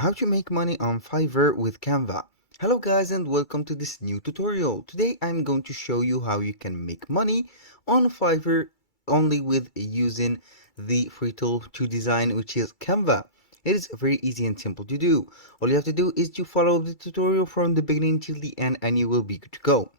How to make money on Fiverr with Canva. Hello guys and welcome to this new tutorial. Today I'm going to show you how you can make money on Fiverr only with using the free tool to design, which is Canva. It is very easy and simple to do. All you have to do is to follow the tutorial from the beginning till the end and you will be good to go.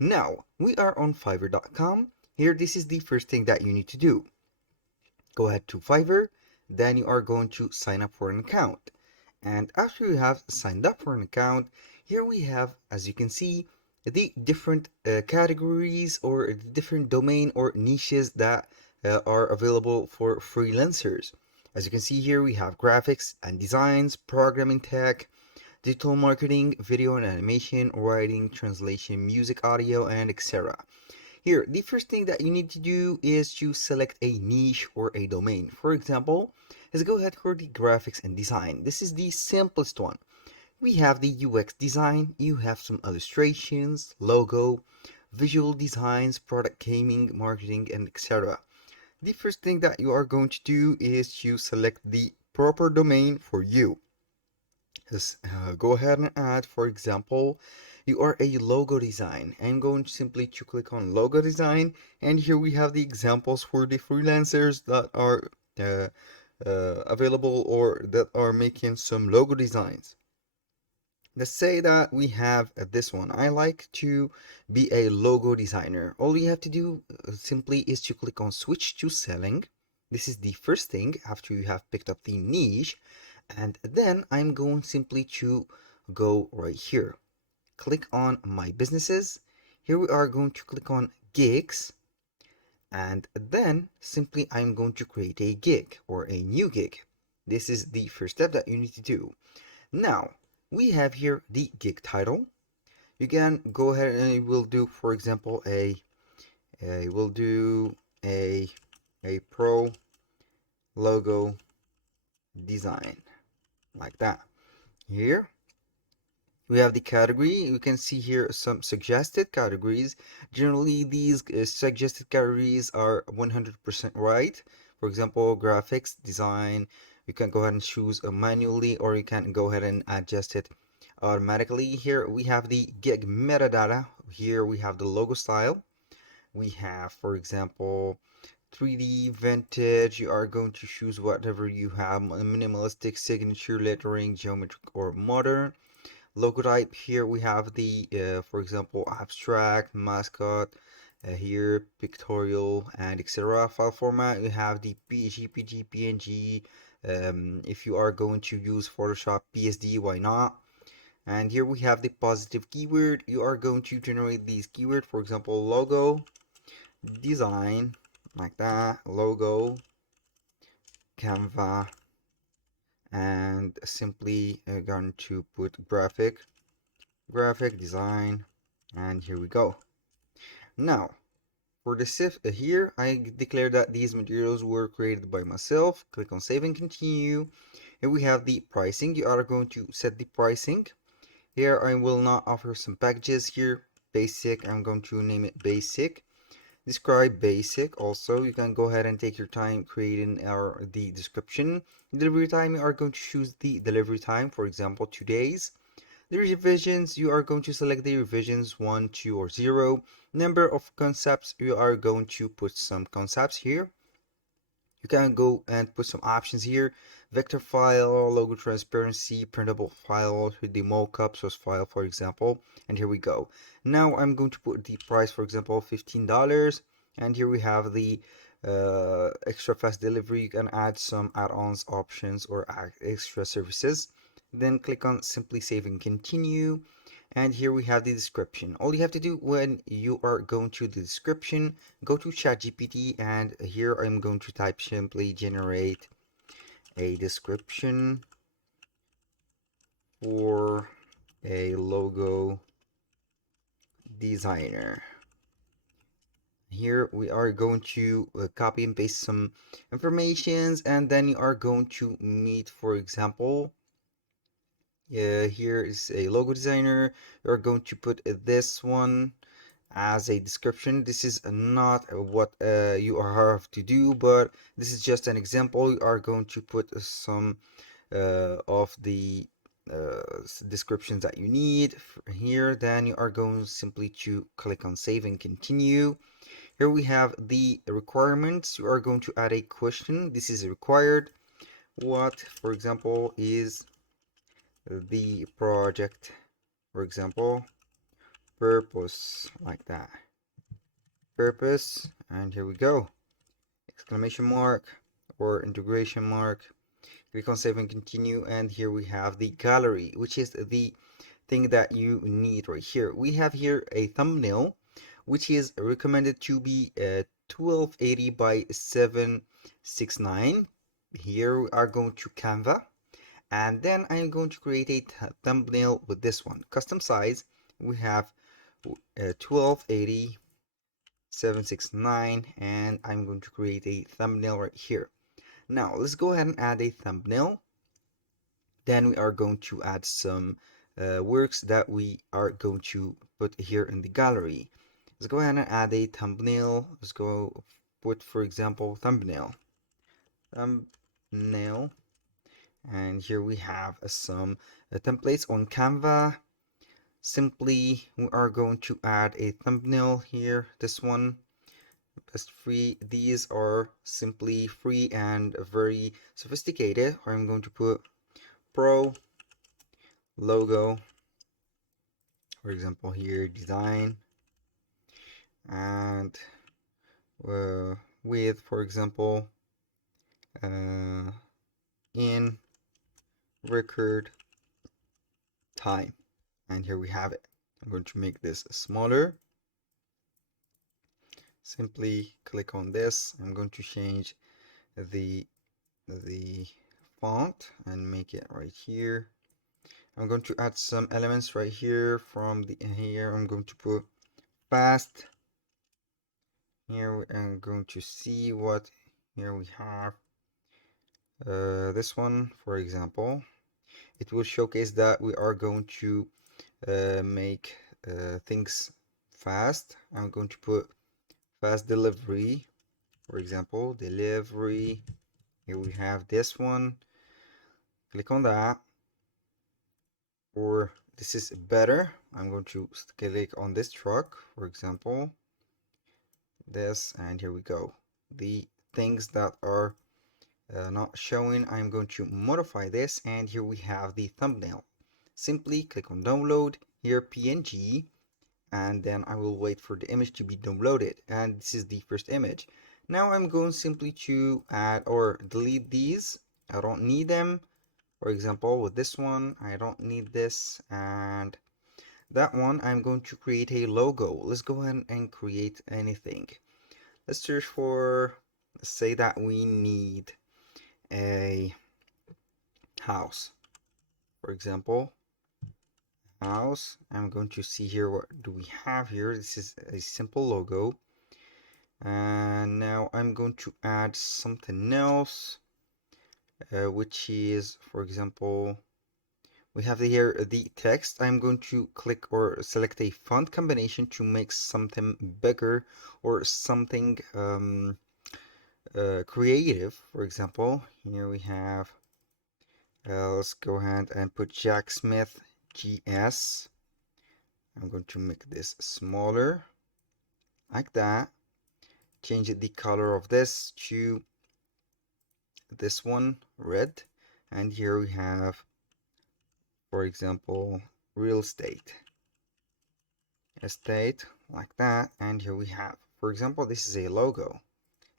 Now, we are on Fiverr.com. Here, this is the first thing that you need to do. Go ahead to Fiverr, then you are going to sign up for an account. And after you have signed up for an account, here we have, as you can see, the different categories or the different domain or niches that are available for freelancers. As you can see here, we have graphics and designs, programming tech, digital marketing, video and animation, writing, translation, music, audio, and etc. Here, the first thing that you need to do is to select a niche or a domain. For example, let's go ahead for the graphics and design. This is the simplest one. We have the UX design, you have some illustrations, logo, visual designs, product gaming, marketing, and etc. The first thing that you are going to do is to select the proper domain for you. Just go ahead and add, for example, you are a logo design. I'm going simply to click on logo design, and here we have the examples for the freelancers that are available or that are making some logo designs. Let's say that we have this one. I like to be a logo designer. All you have to do simply is to click on switch to selling. This is the first thing after you have picked up the niche. And then I'm going simply to go right here. Click on my businesses. Here we are going to click on gigs. And then simply I'm going to create a gig or a new gig. This is the first step that you need to do. Now, we have here the gig title. You can go ahead and we'll do, for example, we'll do a pro logo design like that. Here we have the category. You can see here some suggested categories. Generally, these suggested categories are 100% right. For example, graphics, design, you can go ahead and choose manually, or you can go ahead and adjust it automatically. Here we have the gig metadata. Here we have the logo style. We have, for example, 3D, vintage. You are going to choose whatever you have: minimalistic, signature, lettering, geometric, or modern. Logo type, here we have the for example, abstract, mascot, here pictorial, and etc. File format, you have the jpg, png. If you are going to use Photoshop, PSD, why not? And here we have the positive keyword. You are going to generate these keywords, for example, logo design, like that, logo Canva, and simply going to put graphic design, and here we go. Now for the SIF here, I declare that these materials were created by myself. Click on save and continue. Here we have the pricing. You are going to set the pricing. Here I will not offer some packages here. Basic, I'm going to name it basic. Describe basic. Also, you can go ahead and take your time creating the description. Delivery time, you are going to choose the delivery time, for example 2 days. The revisions, you are going to select the revisions 1, 2, or 0. Number of concepts, you are going to put some concepts here. You can go and put some options here: vector file, logo transparency, printable file, the mockup source file, for example. And here we go. Now I'm going to put the price, for example, $15. And here we have the extra fast delivery. You can add some add-ons, options, or extra services. Then click on simply save and continue. And here we have the description. All you have to do when you are going to the description, go to ChatGPT, and here I'm going to type simply generate a description for a logo designer. Here we are going to copy and paste some informations, and then you are going to meet, for example, here is a logo designer. You're going to put this one as a description. This is not what you have to do, but this is just an example. You are going to put some of the descriptions that you need here. Then you are going simply to click on save and continue. Here we have the requirements. You are going to add a question. This is required. What, for example, is the project, for example, purpose, like that. Purpose, and here we go. Exclamation mark or integration mark. Click on save and continue, and here we have the gallery, which is the thing that you need right here. We have here a thumbnail, which is recommended to be 1280 by 769. Here we are going to Canva, and then I'm going to create a thumbnail with this one. Custom size, we have 1280 769, and I'm going to create a thumbnail right here. Now let's go ahead and add a thumbnail. Then we are going to add some works that we are going to put here in the gallery. Let's go ahead and add a thumbnail. Let's go put, for example, thumbnail, and here we have some templates on Canva. Simply, we are going to add a thumbnail here. This one, best free. These are simply free and very sophisticated. I'm going to put pro logo, for example, here design, and with, for example, in record time. And here we have it. I'm going to make this smaller. Simply click on this. I'm going to change the font and make it right here. I'm going to add some elements right here. From the here I'm going to put fast. Here I'm going to see what here we have. This one, for example, it will showcase that we are going to make things fast. I'm going to put fast delivery, for example, delivery. Here we have this one. Click on that. Or this is better. I'm going to click on this truck, for example, this, and here we go. The things that are not showing, I'm going to modify this, and here we have the thumbnail. Simply click on download, here PNG, and then I will wait for the image to be downloaded, and this is the first image. Now I'm going simply to add or delete these. I don't need them. For example, with this one, I don't need this, and that one I'm going to create a logo. Let's go ahead and create anything. Let's search for, let's say that we need a house, for example, house. I'm going to see here, what do we have here. This is a simple logo, and now I'm going to add something else, which is, for example, we have here the text. I'm going to click or select a font combination to make something bigger or something creative. For example, here we have, let's go ahead and put Jack Smith GS. I'm going to make this smaller, like that. Change the color of this to this one, red. And here we have, for example, real estate, like that. And here we have, for example, this is a logo.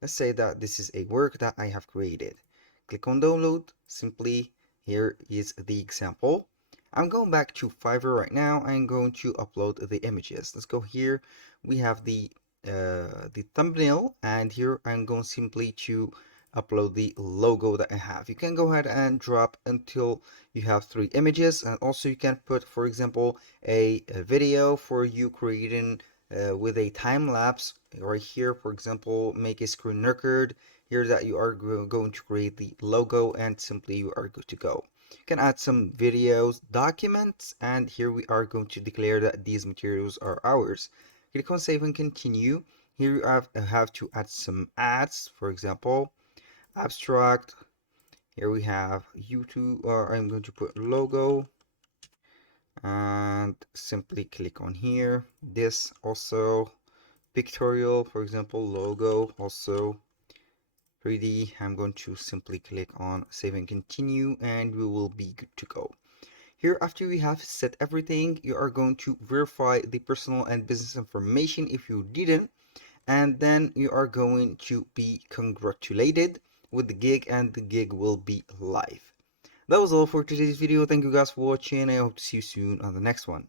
Let's say that this is a work that I have created. Click on download. Simply, here is the example. I'm going back to Fiverr right now. I'm going to upload the images. Let's go here. We have the thumbnail, and here I'm going simply to upload the logo that I have. You can go ahead and drop until you have 3 images, and also you can put, for example, a video for you creating with a time lapse right here. For example, make a screen record here that you are going to create the logo, and simply you are good to go. You can add some videos, documents, and here we are going to declare that these materials are ours. Click on save and continue. Here you have to add some ads, for example, abstract, Here we have YouTube, or I'm going to put logo and simply click on here. This also pictorial, for example, logo, also 3D. I'm going to simply click on save and continue, and we will be good to go. Here, after we have set everything, you are going to verify the personal and business information if you didn't, and then you are going to be congratulated with the gig, and the gig will be live. That was all for today's video. Thank you guys for watching. I hope to see you soon on the next one.